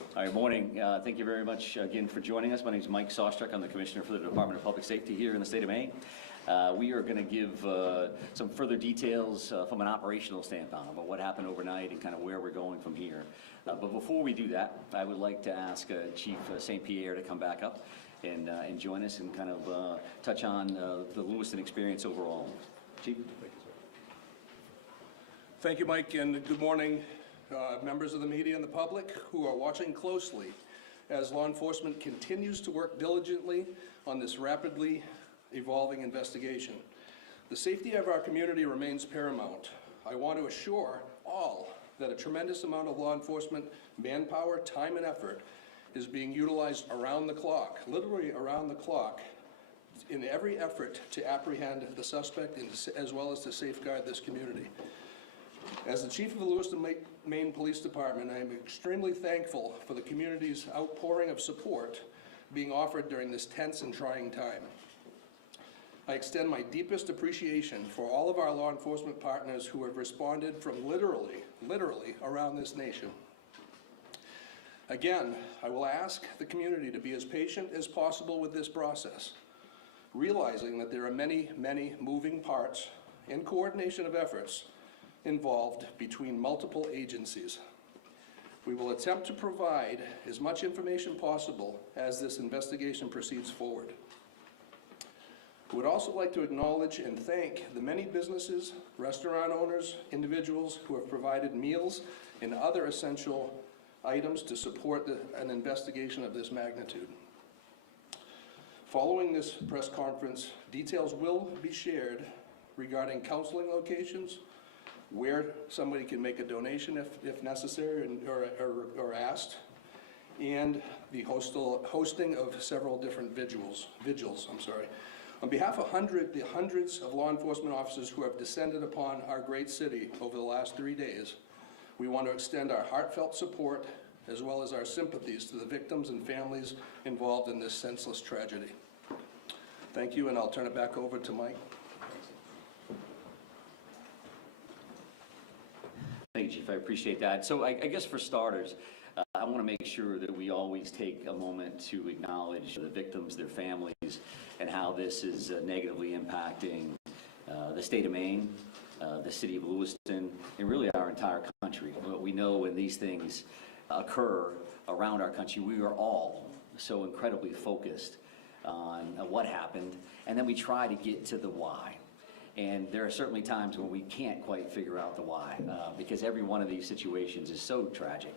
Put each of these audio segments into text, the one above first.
All right, morning. Thank you very much again for joining us. My name is Mike Sostruck. I'm the Commissioner for the Department of Public Safety here in the state of Maine. We are going to give some further details from an operational standpoint about what happened overnight and kind of where we're going from here. But before we do that, I would like to ask Chief St. Pierre to come back up and join us and kind of touch on the Lewiston experience overall. Chief? Thank you, sir. Thank you, Mike, and good morning. Members of the media and the public who are watching closely as law enforcement continues to work diligently on this rapidly evolving investigation. The safety of our community remains paramount. I want to assure all that a tremendous amount of law enforcement manpower, time, and effort is being utilized around the clock, literally around the clock, in every effort to apprehend the suspect and as well as to safeguard this community. As the Chief of the Lewiston, Maine Police Department, I am extremely thankful for the community's outpouring of support being offered during this tense and trying time. I extend my deepest appreciation for all of our law enforcement partners who have responded from literally around this nation. Again, I will ask the community to be as patient as possible with this process, realizing that there are many moving parts and coordination of efforts involved between multiple agencies. We will attempt to provide as much information possible as this investigation proceeds forward. I would also like to acknowledge and thank the many businesses, restaurant owners, individuals who have provided meals and other essential items to support an investigation of this magnitude. Following this press conference, details will be shared regarding counseling locations, where somebody can make a donation if necessary or asked, and the hosting of several different vigils. On behalf of the hundreds of law enforcement officers who have descended upon our great city over the last 3 days, we want to extend our heartfelt support as well as our sympathies to the victims and families involved in this senseless tragedy. Thank you, and I'll turn it back over to Mike. Thank you, Chief. I appreciate that. So I guess for starters, I want to make sure that we always take a moment to acknowledge the victims, their families, and how this is negatively impacting the state of Maine, the city of Lewiston, and really our entire country. We know when these things occur around our country, we are all so incredibly focused on what happened, and then we try to get to the why. And there are certainly times when we can't quite figure out the why, because every one of these situations is so tragic,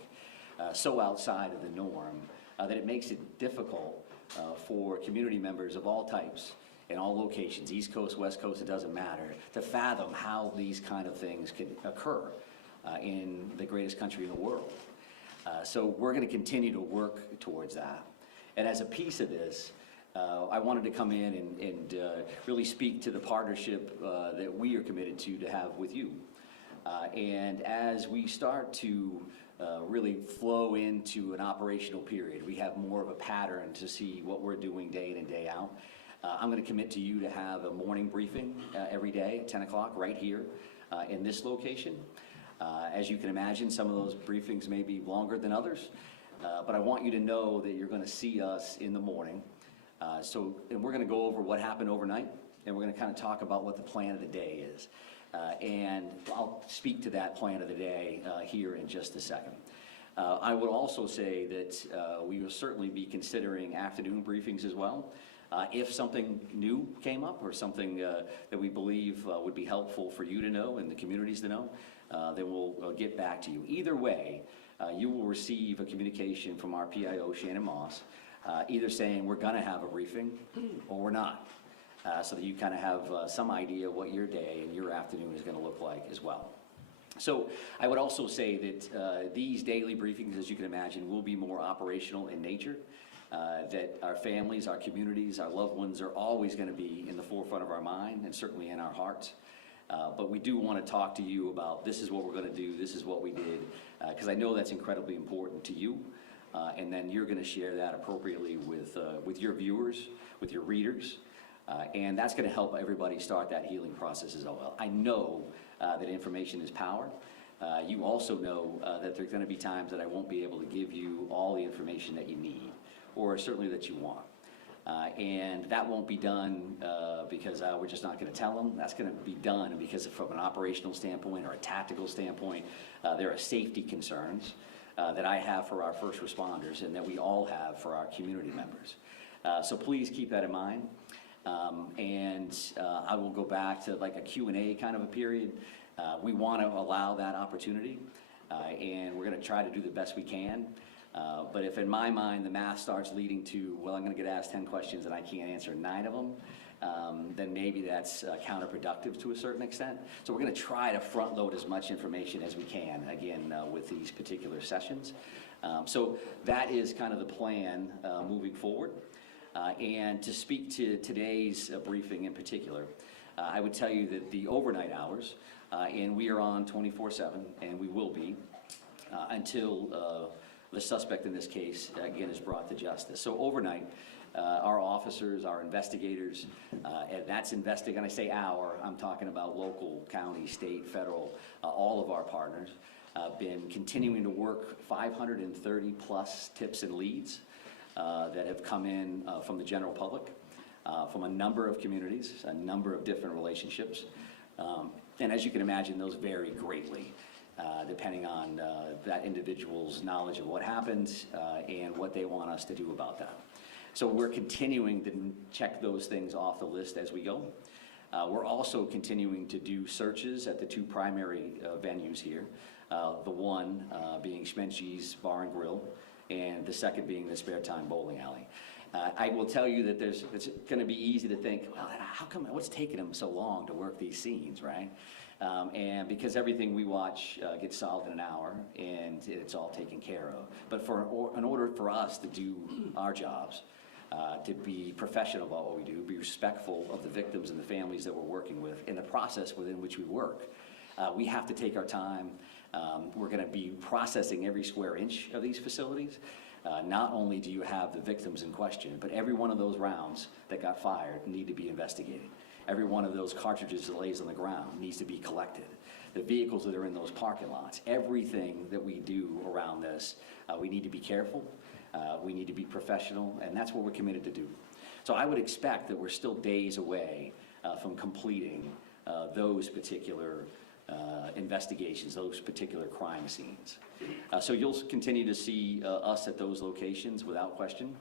so outside of the norm, that it makes it difficult for community members of all types in all locations, East Coast, West Coast, it doesn't matter, to fathom how these kind of things can occur in the greatest country in the world. So we're going to continue to work towards that. And as a piece of this, I wanted to come in and really speak to the partnership that we are committed to have with you. And as we start to really flow into an operational period, we have more of a pattern to see what we're doing day in and day out. I'm going to commit to you to have a morning briefing every day at 10 o'clock right here in this location. As you can imagine, some of those briefings may be longer than others, but I want you to know that you're going to see us in the morning. And we're going to go over what happened overnight, and we're going to kind of talk about what the plan of the day is. And I'll speak to that plan of the day here in just a second. I would also say that we will certainly be considering afternoon briefings as well. If something new came up or something that we believe would be helpful for you to know and the communities to know, then we'll get back to you. Either way, you will receive a communication from our PIO, Shannon Moss, either saying we're going to have a briefing or we're not, so that you kind of have some idea what your day and your afternoon is going to look like as well. So I would also say that these daily briefings, as you can imagine, will be more operational in nature, that our families, our communities, our loved ones are always going to be in the forefront of our mind and certainly in our hearts. But we do want to talk to you about this is what we're going to do, this is what we did, because I know that's incredibly important to you. And then you're going to share that appropriately with your viewers, with your readers, and that's going to help everybody start that healing process as well. I know that information is power, You also know that there are going to be times that I won't be able to give you all the information that you need, or certainly that you want. And that won't be done because we're just not going to tell them. That's going to be done because from an operational standpoint or a tactical standpoint, there are safety concerns that I have for our first responders and that we all have for our community members. So please keep that in mind. I will go back to like a Q&A kind of a period. We want to allow that opportunity, and we're going to try to do the best we can. But if in my mind the math starts leading to, well, I'm going to get asked 10 questions and I can't answer 9 of them, then maybe that's counterproductive to a certain extent. So we're going to try to front load as much information as we can, again, with these particular sessions. So that is kind of the plan moving forward. And to speak to today's briefing in particular, I would tell you that the overnight hours, and we are on 24/7, and we will be until the suspect in this case, again, is brought to justice. So overnight, our officers, our investigators, and that's when I say our, I'm talking about local, county, state, federal, all of our partners, been continuing to work 530 plus tips and leads that have come in from the general public, from a number of communities, a number of different relationships. And as you can imagine, those vary greatly. Depending on that individual's knowledge of what happened and what they want us to do about that. So we're continuing to check those things off the list as we go. We're also continuing to do searches at the 2 primary venues here. The one being Schmenchi's Bar and Grill, and the second being the Spare Time Bowling Alley. I will tell you that it's going to be easy to think, well, what's taking them so long to work these scenes, right? And because everything we watch gets solved in an hour and it's all taken care of. But in order for us to do our jobs, to be professional about what we do, be respectful of the victims and the families that we're working with in the process within which we work, we have to take our time. We're going to be processing every square inch of these facilities. Not only do you have the victims in question, but every one of those rounds that got fired need to be investigated. Every one of those cartridges that lays on the ground needs to be collected. The vehicles that are in those parking lots, everything that we do around this, we need to be careful, we need to be professional, and that's what we're committed to do. So I would expect that we're still days away from completing those particular investigations, those particular crime scenes. So you'll continue to see us at those locations without question.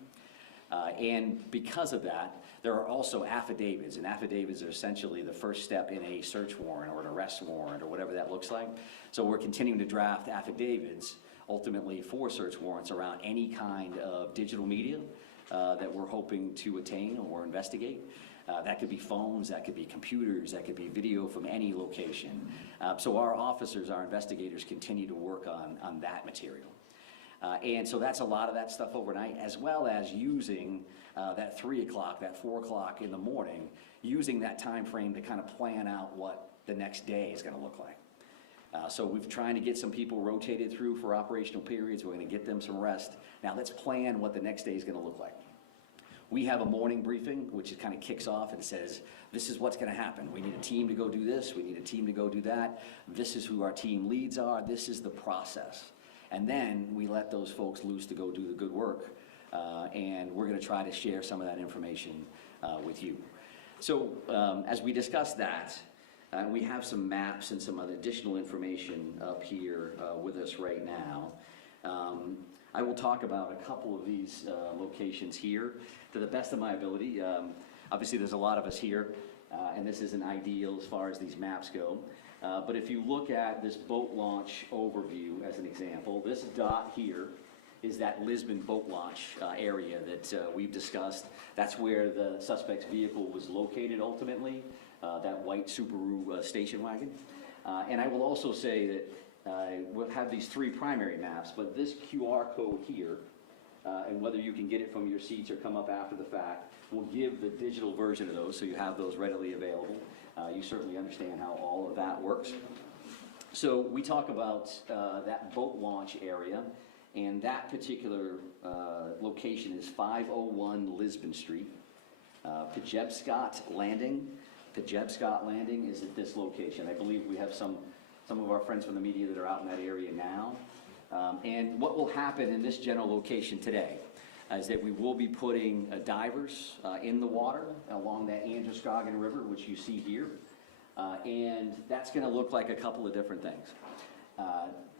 And because of that, there are also affidavits, and affidavits are essentially the first step in a search warrant or an arrest warrant or whatever that looks like. So we're continuing to draft affidavits ultimately for search warrants around any kind of digital media that we're hoping to attain or investigate. That could be phones, that could be computers, that could be video from any location. So our officers, our investigators continue to work on that material. And so that's a lot of that stuff overnight, as well as using that 3 o'clock, that 4 o'clock in the morning, using that time frame to kind of plan out what the next day is going to look like. So we've trying to get some people rotated through for operational periods. We're going to get them some rest. Now let's plan what the next day is going to look like. We have a morning briefing, which kind of kicks off and says, this is what's going to happen. We need a team to go do this. We need a team to go do that. This is who our team leads are. This is the process. And then we let those folks loose to go do the good work. And we're going to try to share some of that information with you. So as we discuss that, we have some maps and some other additional information up here with us right now. I will talk about a couple of these locations here to the best of my ability. Obviously, there's a lot of us here, and this isn't ideal as far as these maps go. But if you look at this boat launch overview as an example, this dot here is that Lisbon boat launch area that we've discussed. That's where the suspect's vehicle was located ultimately, that white Subaru station wagon. And I will also say that we'll have these 3 primary maps, but this QR code here, and whether you can get it from your seats or come up after the fact, will give the digital version of those, so you have those readily available. You certainly understand how all of that works. So we talk about that boat launch area, and that particular location is 501 Lisbon Street. Pejebscott Landing. Pejebscott Landing is at this location. I believe we have some some of our friends from the media that are out in that area now. And what will happen in this general location today is that we will be putting divers in the water along that Androscoggin River, which you see here. And that's going to look like a couple of different things.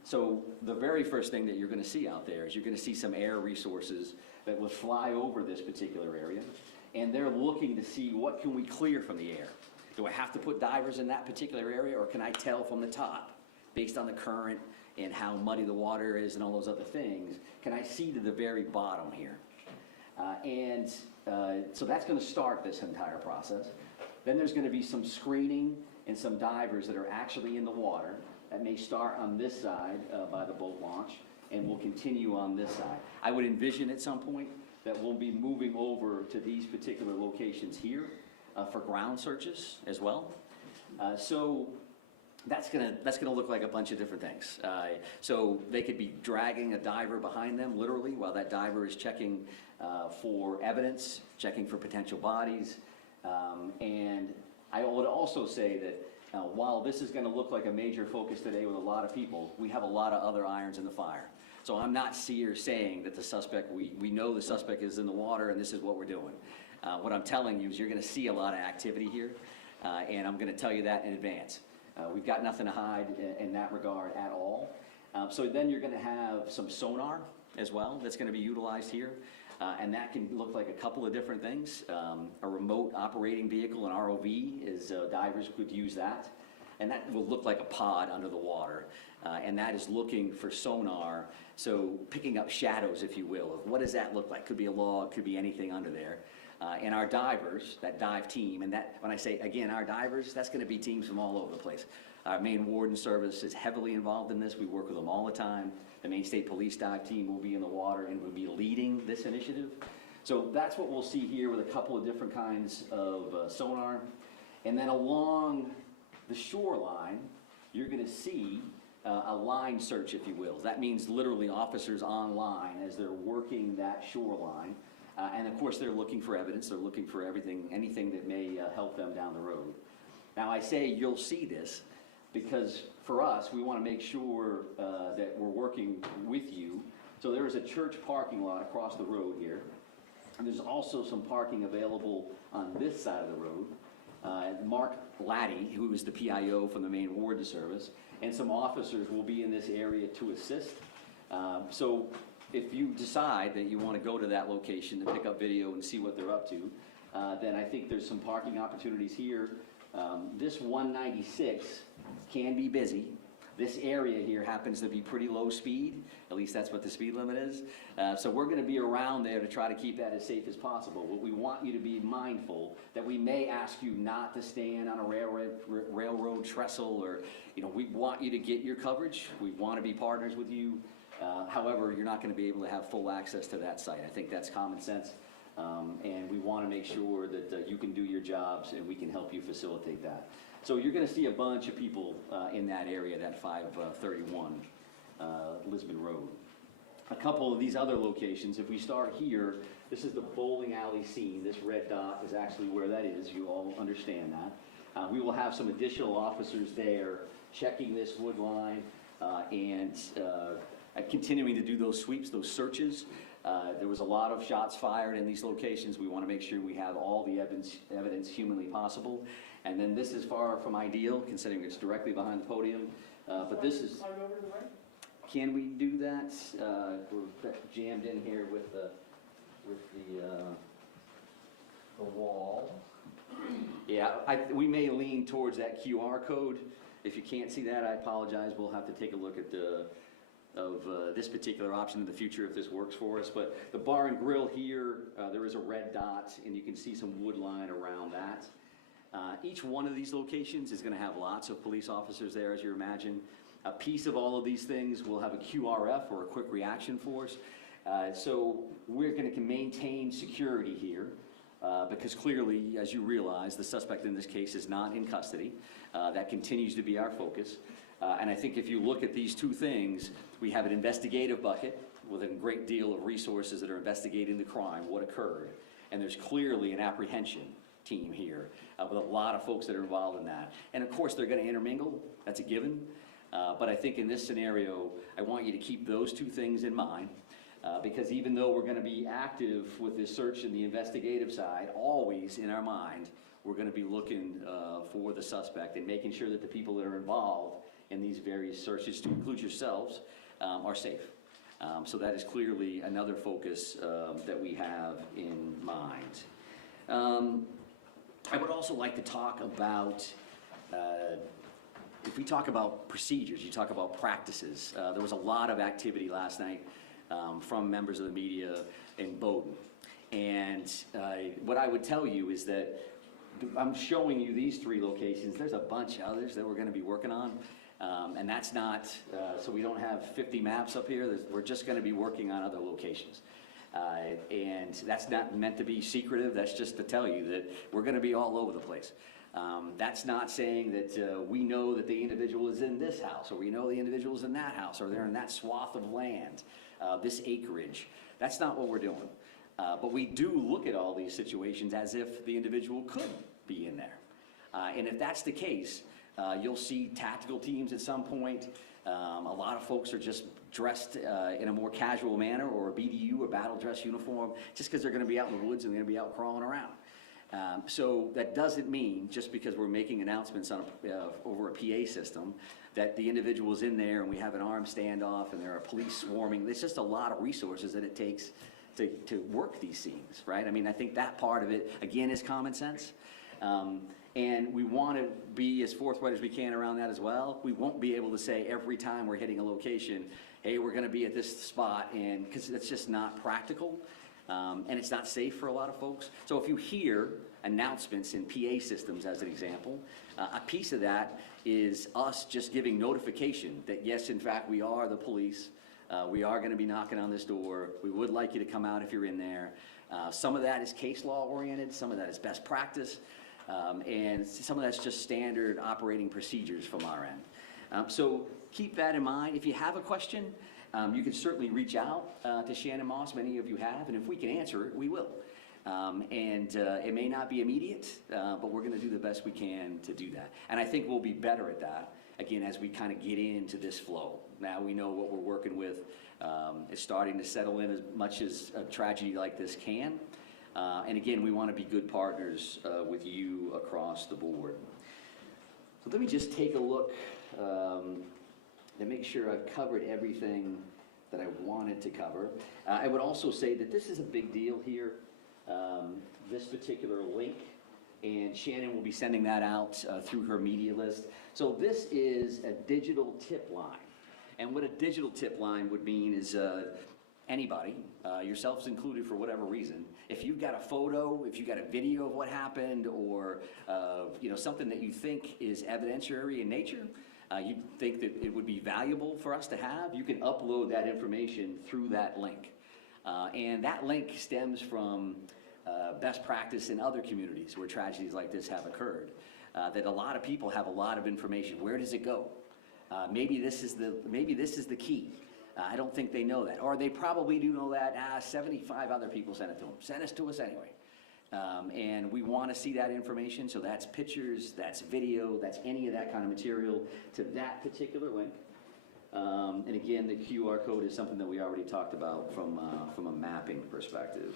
So the very first thing that you're going to see out there is you're going to see some air resources that will fly over this particular area. And they're looking to see what can we clear from the air. Do I have to put divers in that particular area, or can I tell from the top, based on the current and how muddy the water is and all those other things, can I see to the very bottom here? So that's going to start this entire process. Then there's going to be some screening and some divers that are actually in the water that may start on this side by the boat launch and will continue on this side. I would envision at some point that we'll be moving over to these particular locations here for ground searches as well. So that's gonna look like a bunch of different things. So they could be dragging a diver behind them, literally, while that diver is checking for evidence, checking for potential bodies. And I would also say that while this is gonna look like a major focus today with a lot of people, we have a lot of other irons in the fire. So I'm not saying that the suspect, we know the suspect is in the water and this is what we're doing. What I'm telling you is you're gonna see a lot of activity here, and I'm gonna tell you that in advance. We've got nothing to hide in that regard at all. So then you're gonna have some sonar as well that's gonna be utilized here. And that can look like a couple of different things. A remote operating vehicle, an ROV, is divers could use that. And that will look like a pod under the water. And that is looking for sonar, so picking up shadows, if you will, of what does that look like? Could be a log, could be anything under there. And our divers, that dive team, and that, when I say, again, our divers, that's gonna be teams from all over the place. Our Maine Warden Service is heavily involved in this. We work with them all the time. The Maine State Police dive team will be in the water and will be leading this initiative. So that's what we'll see here with a couple of different kinds of sonar. And then along the shoreline, you're gonna see a line search, if you will. That means literally officers on line as they're working that shoreline. And of course, they're looking for evidence. They're looking for anything that may help them down the road. Now, I say you'll see this because for us, we want to make sure that we're working with you. So there is a church parking lot across the road here. And there's also some parking available on this side of the road. Mark Laddie, who is the PIO from the Maine Warden Service, and some officers will be in this area to assist. So if you decide that you want to go to that location to pick up video and see what they're up to, then I think there's some parking opportunities here. This 196 can be busy. This area here happens to be pretty low speed. At least that's what the speed limit is. So we're going to be around there to try to keep that as safe as possible. But we want you to be mindful that we may ask you not to stand on a railroad trestle, or, we want you to get your coverage. We want to be partners with you. However, you're not going to be able to have full access to that site. I think that's common sense. And we want to make sure that you can do your jobs and we can help you facilitate that. So you're going to see a bunch of people in that area, that 531 Lisbon Road. A couple of these other locations, if we start here, this is the bowling alley scene. This red dot is actually where that is. You all understand that. We will have some additional officers there checking this wood line and continuing to do those sweeps, those searches. There was a lot of shots fired in these locations. We want to make sure we have all the evidence humanly possible. And then this is far from ideal, considering it's directly behind the podium. But this is... Can we do that? We're jammed in here with the wall. Yeah, we may lean towards that QR code. If you can't see that, I apologize. We'll have to take a look at this particular option in the future if this works for us. But the bar and grill here, there is a red dot, and you can see some wood line around that. Each one of these locations is going to have lots of police officers there, as you imagine. A piece of all of these things will have a QRF, or a quick reaction force. So we're going to maintain security here because clearly, as you realize, the suspect in this case is not in custody. That continues to be our focus. And I think if you look at these two things, we have an investigative bucket with a great deal of resources that are investigating the crime, what occurred. And there's clearly an apprehension team here with a lot of folks that are involved in that. And of course, they're going to intermingle. That's a given. But I think in this scenario, I want you to keep those two things in mind. Because even though we're going to be active with this search and the investigative side, always in our mind, we're going to be looking for the suspect and making sure that the people that are involved in these various searches, to include yourselves, are safe. So that is clearly another focus that we have in mind. I would also like to talk about, if we talk about procedures, you talk about practices. There was a lot of activity last night from members of the media in Bowdoin. And what I would tell you is that I'm showing you these 3 locations. There's a bunch of others that we're going to be working on. And that's not, so we don't have 50 maps up here. We're just going to be working on other locations. And that's not meant to be secretive. That's just to tell you that we're going to be all over the place. That's not saying that we know that the individual is in this house, or we know the individual is in that house, or they're in that swath of land, this acreage. That's not what we're doing. But we do look at all these situations as if the individual could be in there. And if that's the case, you'll see tactical teams at some point. A lot of folks are just dressed in a more casual manner, or a BDU, or battle dress uniform, just because they're going to be out in the woods and they're going to be out crawling around. So that doesn't mean, just because we're making announcements on over a PA system, that the individual is in there and we have an armed standoff and there are police swarming. There's just a lot of resources that it takes to work these scenes, right? I mean, I think that part of it, again, is common sense. And we want to be as forthright as we can around that as well. We won't be able to say every time we're hitting a location, hey, we're going to be at this spot, and because that's just not practical, and it's not safe for a lot of folks. So if you hear announcements in PA systems, as an example, a piece of that is us just giving notification that yes, in fact, we are the police. We are going to be knocking on this door. We would like you to come out if you're in there. Some of that is case law oriented. Some of that is best practice. And some of that's just standard operating procedures from our end. So keep that in mind. If you have a question, you can certainly reach out to Shannon Moss. Many of you have, and if we can answer it, we will. It may not be immediate, but we're going to do the best we can to do that. And I think we'll be better at that, again, as we kind of get into this flow. Now we know what we're working with. It's starting to settle in as much as a tragedy like this can. And again, we want to be good partners with you across the board. So let me just take a look to make sure I've covered everything that I wanted to cover. I would also say that this is a big deal here, this particular link, and Shannon will be sending that out through her media list. So this is a digital tip line. And what a digital tip line would mean is anybody, yourselves included for whatever reason, if you've got a photo, if you've got a video of what happened, or something that you think is evidentiary in nature, you think that it would be valuable for us to have, you can upload that information through that link. And that link stems from best practice in other communities where tragedies like this have occurred, that a lot of people have a lot of information. Where does it go? Maybe this is the key. I don't think they know that. Or they probably do know that. 75 other people sent it to them. Send it to us anyway. And we want to see that information. So that's pictures, that's video, that's any of that kind of material to that particular link. And again, the QR code is something that we already talked about from a mapping perspective.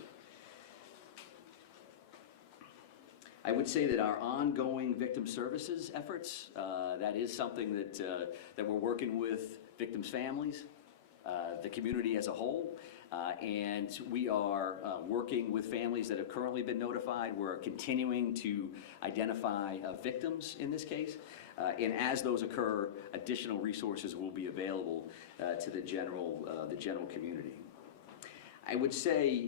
I would say that our ongoing victim services efforts, that is something that we're working with victims' families, the community as a whole, and we are working with families that have currently been notified. We're continuing to identify victims in this case, and as those occur, additional resources will be available to the general community. I would say,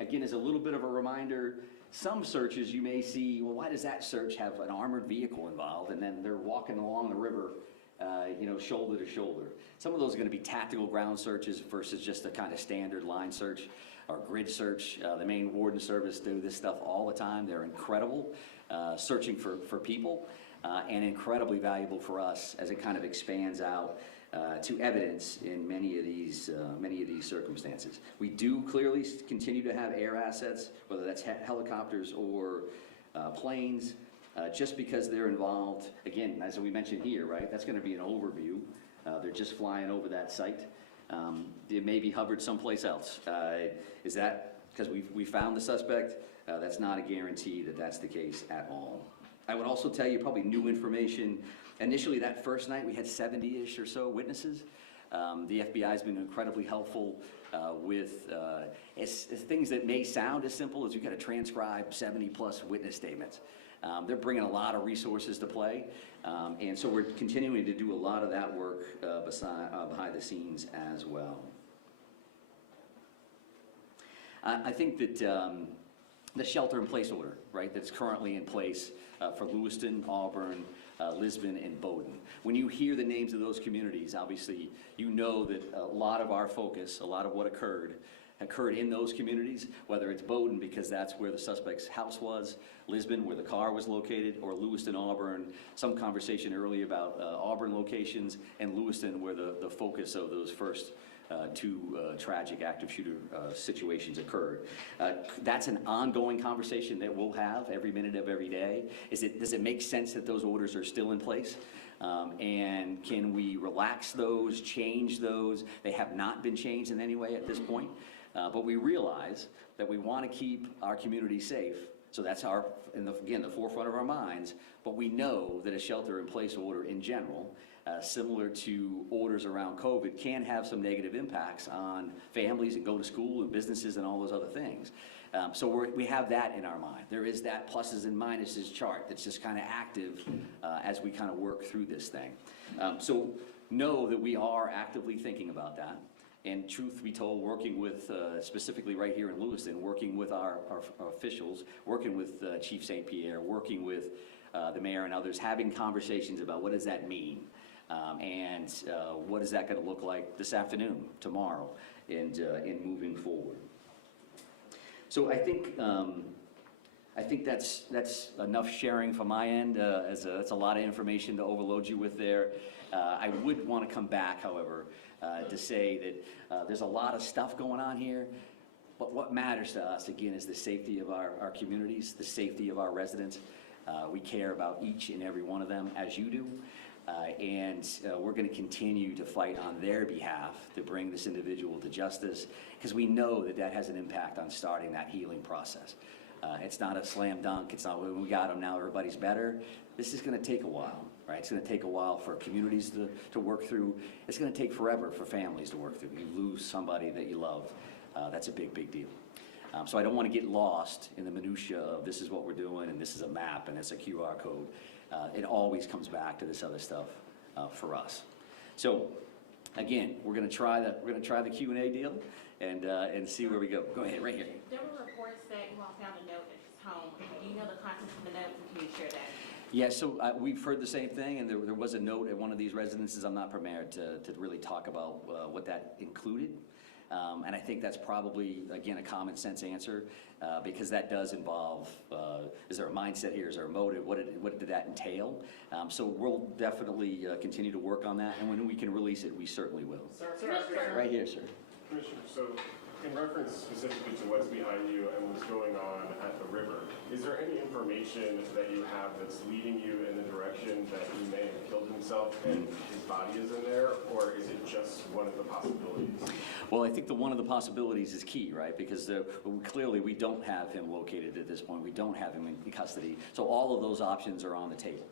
again, as a little bit of a reminder, some searches you may see, well, why does that search have an armored vehicle involved, and then they're walking along the river, shoulder to shoulder. Some of those are going to be tactical ground searches versus just a kind of standard line search or grid search. The Maine Warden Service do this stuff all the time. They're incredible, searching for people, and incredibly valuable for us as it kind of expands out to evidence in many of these circumstances. We do clearly continue to have air assets, whether that's helicopters or planes. Just because they're involved, again, as we mentioned here, right, that's going to be an overview. They're just flying over that site. They may be hovered someplace else. Is that because we found the suspect? That's not a guarantee that that's the case at all. I would also tell you probably new information. Initially, that first night, we had 70-ish or so witnesses. The FBI has been incredibly helpful with things that may sound as simple as you've got to transcribe 70-plus witness statements. They're bringing a lot of resources to play, and so we're continuing to do a lot of that work behind the scenes as well. I think that the shelter-in-place order, right, that's currently in place for Lewiston, Auburn, Lisbon, and Bowdoin. When you hear the names of those communities, obviously you know that a lot of our focus, a lot of what occurred in those communities, whether it's Bowdoin because that's where the suspect's house was, Lisbon where the car was located, or Lewiston, Auburn, some conversation earlier about Auburn locations, and Lewiston where the focus of those first two tragic active shooter situations occurred. That's an ongoing conversation that we'll have every minute of every day. Does it make sense that those orders are still in place? And can we relax those, change those? They have not been changed in any way at this point. But we realize that we want to keep our community safe. So that's again, the forefront of our minds. But we know that a shelter-in-place order in general, similar to orders around COVID, can have some negative impacts on families and go to school and businesses and all those other things. So we have that in our mind. There is that pluses and minuses chart that's just kind of active as we kind of work through this thing. So know that we are actively thinking about that. And truth be told, working with, specifically right here in Lewiston, working with our officials, working with Chief St. Pierre, working with the mayor and others, having conversations about what does that mean, and what is that going to look like this afternoon, tomorrow, and moving forward. So I think that's enough sharing from my end. That's a lot of information to overload you with there. I would want to come back, however, to say that there's a lot of stuff going on here, but what matters to us, again, is the safety of our communities, the safety of our residents. We care about each and every one of them, as you do, and we're going to continue to fight on their behalf to bring this individual to justice, because we know that that has an impact on starting that healing process. It's not a slam dunk. It's not, we got them now, everybody's better. This is going to take a while. Right? It's going to take a while for communities to work through. It's going to take forever for families to work through. You lose somebody that you love. That's a big, big deal. So I don't want to get lost in the minutia of this is what we're doing and this is a map and it's a QR code. It always comes back to this other stuff for us. So again, we're going to try the Q&A deal and see where we go. Go ahead, right here. There were reports that you all found a note at his home. Do you know the contents of the note, and can you share that? Yeah, so we've heard the same thing, and there was a note at one of these residences. I'm not prepared to really talk about what that included. And I think that's probably, again, a common sense answer, because that does involve, is there a mindset here, is there a motive, what did that entail? So we'll definitely continue to work on that, and when we can release it, we certainly will. Sir, Right here, sir. Commissioner, so in reference specifically to what's behind you and what's going on at the river, is there any information that you have that's leading you in the direction that he may have killed himself and his body is in there, or is it just one of the possibilities? Well, I think one of the possibilities is key, right? Because clearly we don't have him located at this point. We don't have him in custody. So all of those options are on the table.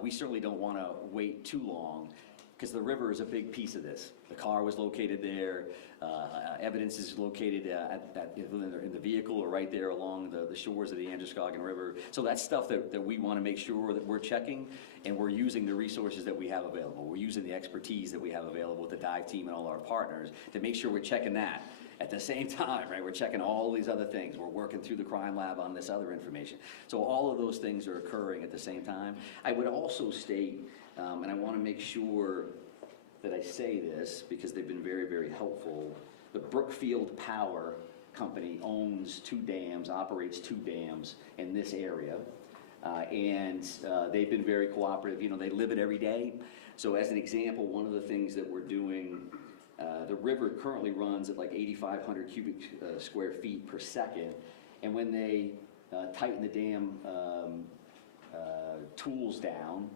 We certainly don't want to wait too long, because the river is a big piece of this. The car was located there. Evidence is located in the vehicle or right there along the shores of the Androscoggin River. So that's stuff that we want to make sure that we're checking, and we're using the resources that we have available. We're using the expertise that we have available with the dive team and all our partners to make sure we're checking that. At the same time, right, we're checking all these other things. We're working through the crime lab on this other information. So all of those things are occurring at the same time. I would also state, and I want to make sure that I say this because they've been very, very helpful. The Brookfield Power Company owns 2 dams, operates 2 dams in this area, and they've been very cooperative. You know, they live it every day. So as an example, one of the things that we're doing, the river currently runs at like 8,500 cubic square feet per second, and when they tighten the dam tools down,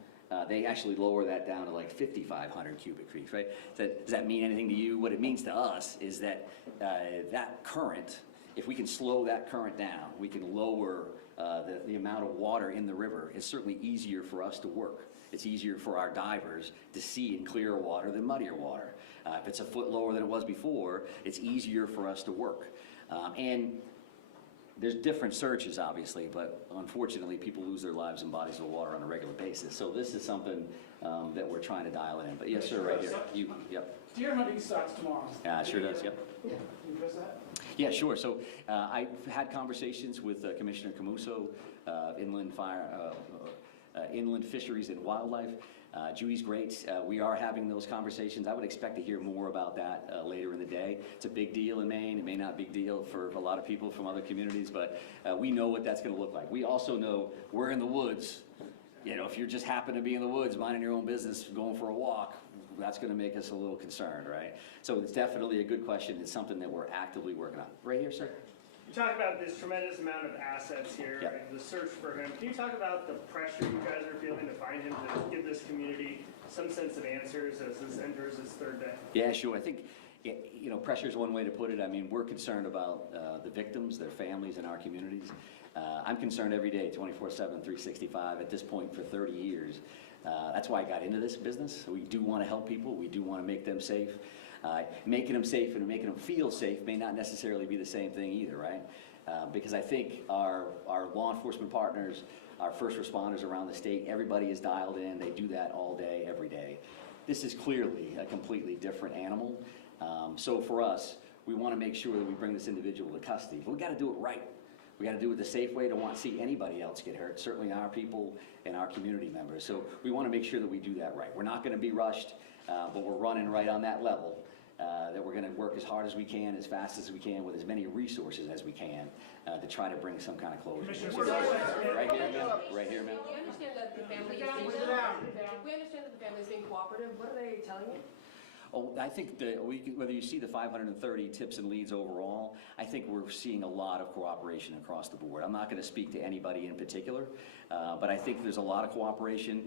they actually lower that down to like 5,500 cubic feet, right? Does that mean anything to you? What it means to us is that that current, if we can slow that current down, we can lower the amount of water in the river. It's certainly easier for us to work. It's easier for our divers to see in clearer water than muddier water. If it's a foot lower than it was before, it's easier for us to work. And there's different searches, obviously, but unfortunately, people lose their lives in bodies of water on a regular basis. So this is something that we're trying to dial it in. But yes, sir, right here. Yep. Deer hunting starts tomorrow. Yeah, it sure does, yep. Yeah, can you address that? Yeah, sure. So I've had conversations with Commissioner Camuso, Inland Fisheries and Wildlife. Judy's great. We are having those conversations. I would expect to hear more about that later in the day. It's a big deal in Maine. It may not be a big deal for a lot of people from other communities, but we know what that's going to look like. We also know we're in the woods. You know, if you just happen to be in the woods, minding your own business, going for a walk, that's going to make us a little concerned, right? So it's definitely a good question. It's something that we're actively working on. Right here, sir. You talk about this tremendous amount of assets here Yep. and the search for him. Can you talk about the pressure you guys are feeling to find him, to give this community some sense of answers as this enters its third day? Yeah, sure. I think, you know, pressure is one way to put it. I mean, we're concerned about the victims, their families, and our communities. I'm concerned every day, 24/7, 365, at this point for 30 years. That's why I got into this business. We do want to help people. We do want to make them safe. Making them safe and making them feel safe may not necessarily be the same thing either, right? Because I think our law enforcement partners, our first responders around the state, everybody is dialed in. They do that all day, every day. This is clearly a completely different animal. So for us, we want to make sure that we bring this individual to custody. But we got to do it right. We got to do it the safe way. Don't want to see anybody else get hurt, certainly our people and our community members. So we want to make sure that we do that right. We're not going to be rushed, but we're running right on that level. That we're going to work as hard as we can, as fast as we can, with as many resources as we can to try to bring some kind of closure. Right here, ma'am. Right here, ma'am. We understand that the family is being cooperative. What are they telling you? Oh, I think whether you see the 530 tips and leads overall, I think we're seeing a lot of cooperation across the board. I'm not going to speak to anybody in particular, but I think there's a lot of cooperation.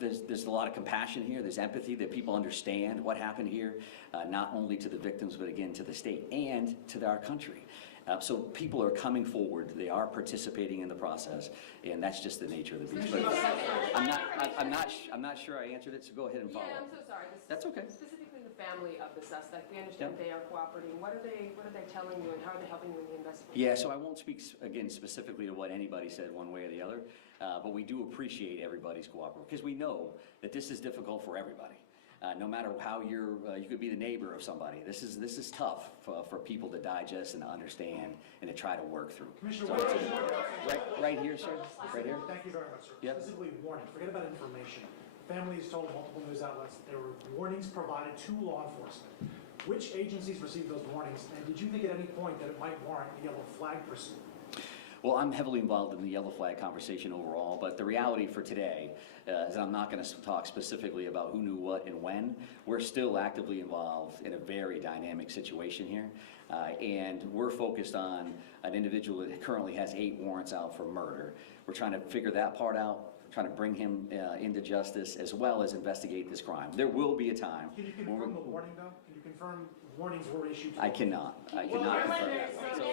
There's a lot of compassion here. There's empathy that people understand what happened here, not only to the victims, but again to the state and to our country. So people are coming forward. They are participating in the process, and that's just the nature of the beast. But I'm not sure I answered it. So go ahead and follow. Yeah, I'm so sorry. That's okay. Specifically, the family of the suspect. We understand they are cooperating. What are they telling you, and how are they helping you in the investigation? Yeah, so I won't speak again specifically to what anybody said one way or the other, but we do appreciate everybody's cooperation because we know that this is difficult for everybody. No matter how you could be the neighbor of somebody. This is tough for people to digest and to understand and to try to work through. Commissioner, Right here, sir. Right here. Thank you very much, sir. Yep. Specifically warning, forget about information. Families told multiple news outlets there were warnings provided to law enforcement. Which agencies received those warnings, and did you think at any point that it might warrant a yellow flag pursuit? Well, I'm heavily involved in the yellow flag conversation overall, but the reality for today is I'm not going to talk specifically about who knew what and when. We're still actively involved in a very dynamic situation here, and we're focused on an individual that currently has 8 warrants out for murder. We're trying to figure that part out, trying to bring him into justice, as well as investigate this crime. There will be a time. Can you confirm the warning, though? Can you confirm warnings were issued? I cannot confirm that. So,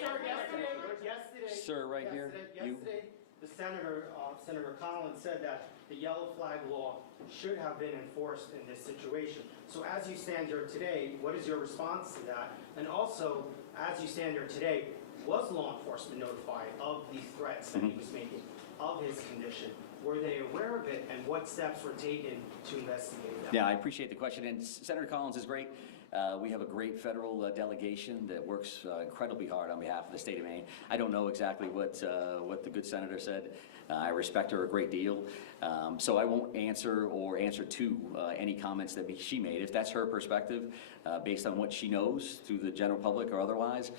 Yesterday, sir, right here, you. Yesterday, the Senator Collins said that the yellow flag law should have been enforced in this situation. So as you stand here today, what is your response to that? And also, as you stand here today, was law enforcement notified of the threats that he was making, of his condition? Were they aware of it, and what steps were taken to investigate that? Yeah, I appreciate the question, and Senator Collins is great. We have a great federal delegation that works incredibly hard on behalf of the state of Maine. I don't know exactly what the good senator said. I respect her a great deal, so I won't answer to any comments that she made. If that's her perspective, based on what she knows through the general public or otherwise,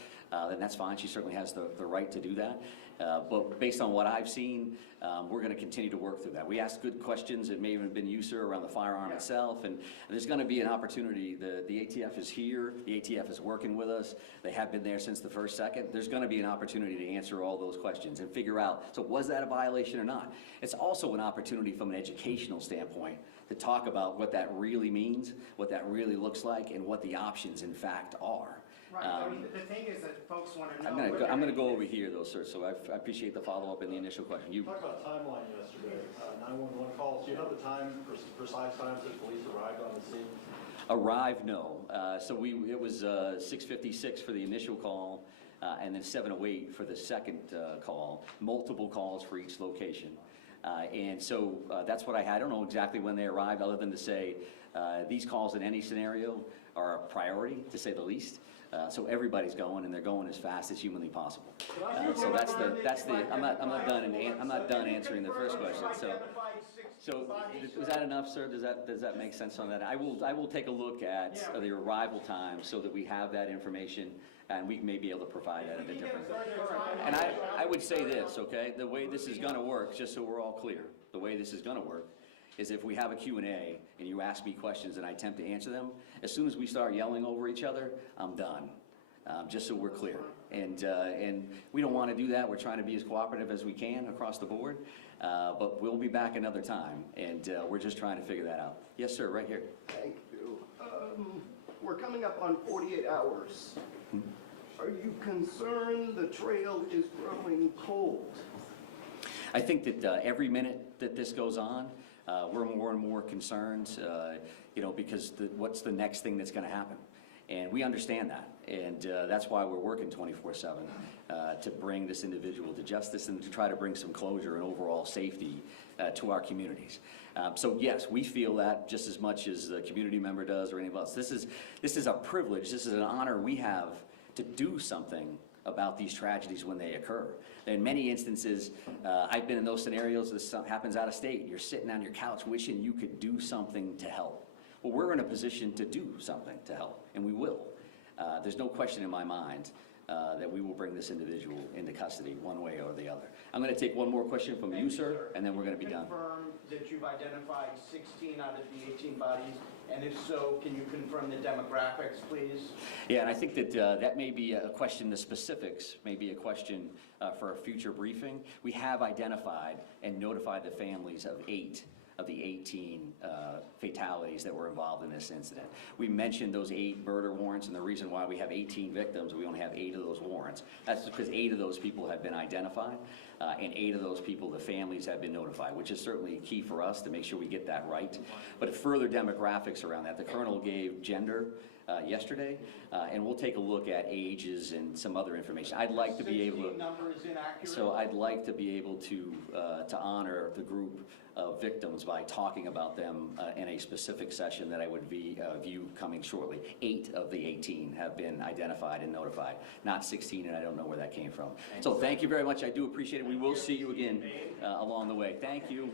then that's fine. She certainly has the right to do that. But based on what I've seen, we're going to continue to work through that. We asked good questions. It may even have been you, sir, around the firearm itself, and there's going to be an opportunity. The ATF ATF is here, the ATF is working with us, they have been there since the first second. There's going to be an opportunity to answer all those questions and figure out, so was that a violation or not? It's also an opportunity from an educational standpoint to talk about what that really means, what that really looks like, and what the options in fact are. Right, I mean, the thing is that folks want to know. I'm gonna go over here though, sir, so I appreciate the follow-up in the initial question. You, Talk about timeline yesterday, 911 calls. Do you have the time, precise times that police arrived on the scene? arrived, no. So it was 6:56 for the initial call, and then 7:08 for the second call, multiple calls for each location. And so that's what I had. I don't know exactly when they arrived, other than to say these calls in any scenario are a priority, to say the least. So everybody's going, and they're going as fast as humanly possible. So that's the. I'm not done answering the first question. So was that enough, sir? Does that make sense on that? I will take a look at the arrival time so that we have that information, and we may be able to provide that at a different. And I would say this, okay? The way this is going to work, just so we're all clear, the way this is going to work is if we have a Q&A and you ask me questions and I attempt to answer them, as soon as we start yelling over each other, I'm done. Just so we're clear. And we don't want to do that. We're trying to be as cooperative as we can across the board. But we'll be back another time, and we're just trying to figure that out. Yes, sir, right here. Thank you. We're coming up on 48 hours. Are you concerned the trail is growing cold? I think that every minute that this goes on, we're more and more concerned, because what's the next thing that's going to happen? And we understand that, and that's why we're working 24/7 to bring this individual to justice and to try to bring some closure and overall safety to our communities. So yes, we feel that just as much as the community member does or any of us. This is a privilege. This is an honor we have to do something about these tragedies when they occur. In many instances, I've been in those scenarios. This happens out of state. You're sitting on your couch wishing you could do something to help. Well, we're in a position to do something to help, and we will. There's no question in my mind that we will bring this individual into custody one way or the other. I'm going to take one more question from you, sir, and then we're going to be done. Confirm that you've identified 16 out of the 18 bodies, and if so, can you confirm the demographics, please? Yeah, and I think that that may be a question, the specifics may be a question for a future briefing. We have identified and notified the families of 8 of the 18 fatalities that were involved in this incident. We mentioned those 8 murder warrants, and the reason why we have 18 victims, we only have 8 of those warrants. That's because 8 of those people have been identified, and 8 of those people, the families have been notified, which is certainly key for us to make sure we get that right. But further demographics around that, the colonel gave gender yesterday, and we'll take a look at ages and some other information. I'd like to be able to. 16 number is inaccurate. So I'd like to be able to honor the group of victims by talking about them in a specific session that I would view coming shortly. 8 of the 18 have been identified and notified, not 16, and I don't know where that came from. So thank you very much. I do appreciate it. We will see you again along the way. Thank you.